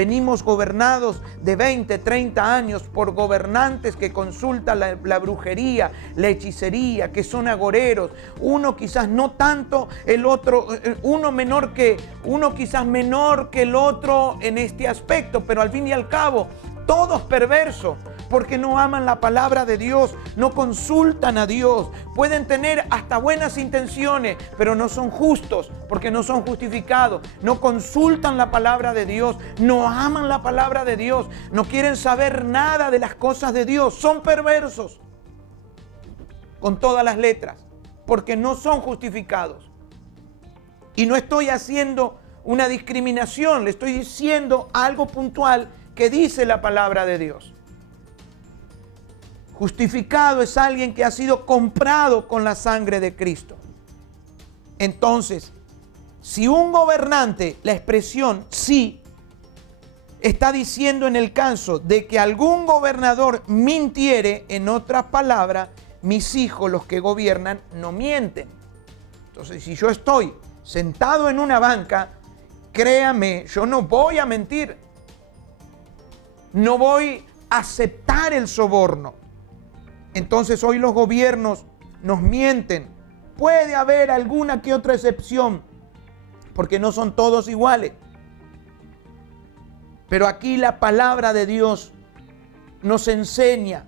venimos gobernados de 20, 30 años por gobernantes que consultan la brujería, la hechicería, que son agoreros. Uno quizás no tanto, el otro, uno quizás menor que el otro en este aspecto, pero al fin y al cabo, todos perversos, porque no aman la palabra de Dios, no consultan a Dios. Pueden tener hasta buenas intenciones, pero no son justos, porque no son justificados. No consultan la palabra de Dios, no aman la palabra de Dios, no quieren saber nada de las cosas de Dios. Son perversos, con todas las letras, porque no son justificados. Y no estoy haciendo una discriminación, le estoy diciendo algo puntual que dice la palabra de Dios. Justificado es alguien que ha sido comprado con la sangre de Cristo. Entonces, si un gobernante, la expresión sí, está diciendo en el caso de que algún gobernador mintiere, en otras palabras, mis hijos, los que gobiernan, no mienten. Entonces, si yo estoy sentado en una banca, créame, yo no voy a mentir. No voy a aceptar el soborno. Entonces hoy los gobiernos nos mienten. Puede haber alguna que otra excepción, porque no son todos iguales. Pero aquí la palabra de Dios nos enseña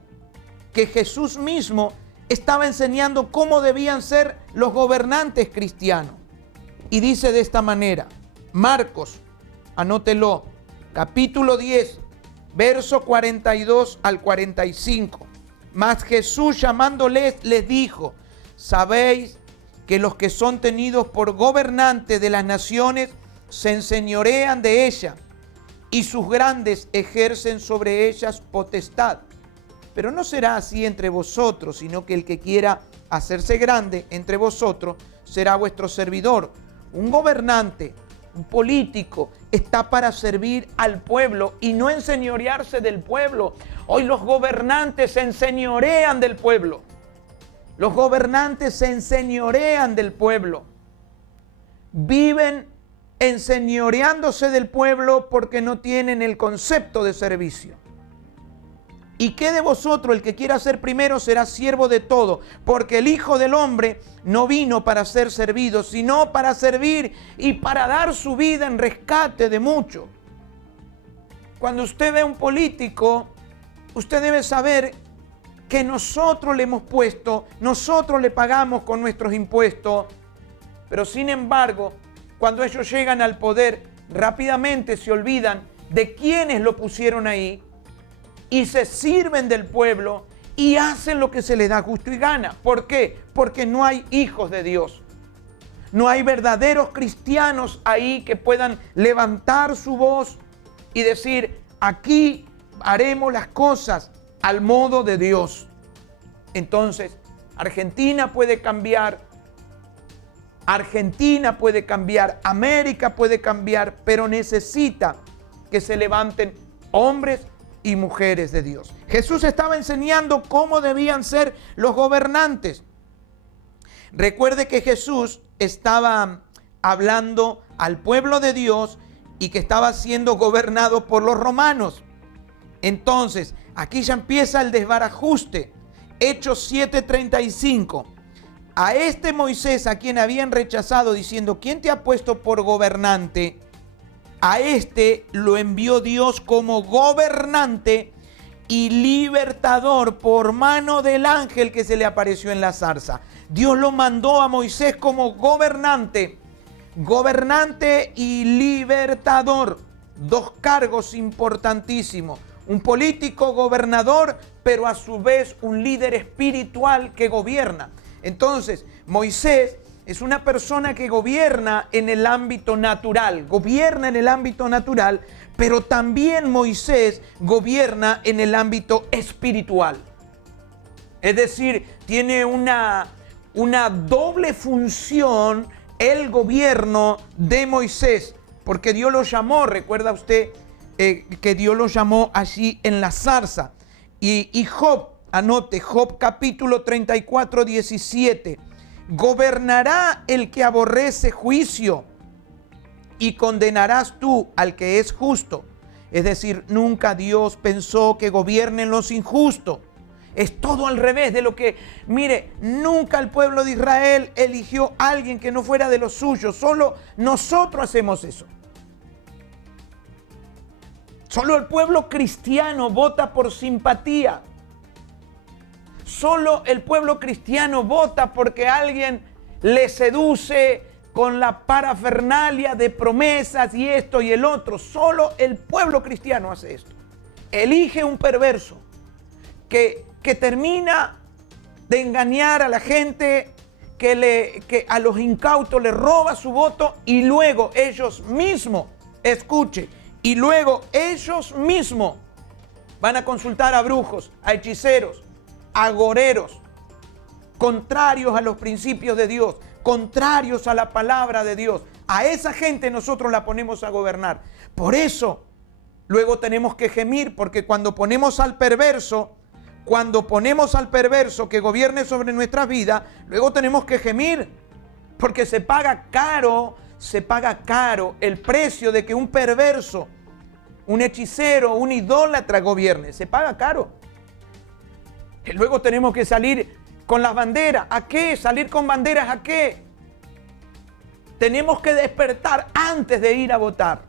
que Jesús mismo estaba enseñando cómo debían ser los gobernantes cristianos. Y dice de esta manera, Marcos, anótelo, capítulo 10, verso 42 al 45. Mas Jesús llamándoles les dijo, sabéis que los que son tenidos por gobernantes de las naciones se enseñorean de ellas y sus grandes ejercen sobre ellas potestad. Pero no será así entre vosotros, sino que el que quiera hacerse grande entre vosotros será vuestro servidor. Un gobernante, un político, está para servir al pueblo y no enseñorearse del pueblo. Hoy los gobernantes se enseñorean del pueblo. Los gobernantes se enseñorean del pueblo. Viven enseñoreándose del pueblo porque no tienen el concepto de servicio. ¿Y qué de vosotros? El que quiera ser primero será siervo de todo, porque el Hijo del Hombre no vino para ser servido, sino para servir y para dar su vida en rescate de muchos. Cuando usted ve a un político, usted debe saber que nosotros le hemos puesto, nosotros le pagamos con nuestros impuestos, pero sin embargo, cuando ellos llegan al poder, rápidamente se olvidan de quienes lo pusieron ahí y se sirven del pueblo y hacen lo que se les da gusto y gana. ¿Por qué? Porque no hay hijos de Dios. No hay verdaderos cristianos ahí que puedan levantar su voz y decir, aquí haremos las cosas al modo de Dios. Entonces, Argentina puede cambiar, América puede cambiar, pero necesita que se levanten hombres y mujeres de Dios. Jesús estaba enseñando cómo debían ser los gobernantes. Recuerde que Jesús estaba hablando al pueblo de Dios y que estaba siendo gobernado por los romanos. Entonces, aquí ya empieza el desbarajuste. Hechos 7:35. A este Moisés, a quien habían rechazado, diciendo, ¿quién te ha puesto por gobernante? A este lo envió Dios como gobernante y libertador por mano del ángel que se le apareció en la zarza. Dios lo mandó a Moisés como gobernante y libertador. Dos cargos importantísimos. Un político gobernador, pero a su vez un líder espiritual que gobierna. Entonces, Moisés es una persona que gobierna en el ámbito natural, pero también Moisés gobierna en el ámbito espiritual. Es decir, tiene una doble función el gobierno de Moisés, porque Dios lo llamó, recuerda usted que Dios lo llamó allí en la zarza. Y Job, anote, Job capítulo 34, 17. Gobernará el que aborrece juicio y condenarás tú al que es justo. Es decir, nunca Dios pensó que gobiernen los injustos. Es todo al revés de lo que, mire, nunca el pueblo de Israel eligió a alguien que no fuera de los suyos. Solo nosotros hacemos eso. Solo el pueblo cristiano vota por simpatía. Solo el pueblo cristiano vota porque alguien le seduce con la parafernalia de promesas y esto y el otro. Solo el pueblo cristiano hace esto. Elige un perverso que termina de engañar a la gente, que a los incautos le roba su voto y luego ellos mismos, escuche, y luego ellos mismos van a consultar a brujos, a hechiceros, a agoreros, contrarios a los principios de Dios, contrarios a la palabra de Dios. A esa gente nosotros la ponemos a gobernar. Por eso, luego tenemos que gemir, porque cuando ponemos al perverso que gobierne sobre nuestras vidas, luego tenemos que gemir, porque se paga caro el precio de que un perverso, un hechicero, un idólatra gobierne. Se paga caro. Y luego tenemos que salir con las banderas. ¿A qué? ¿Salir con banderas a qué? Tenemos que despertar antes de ir a votar.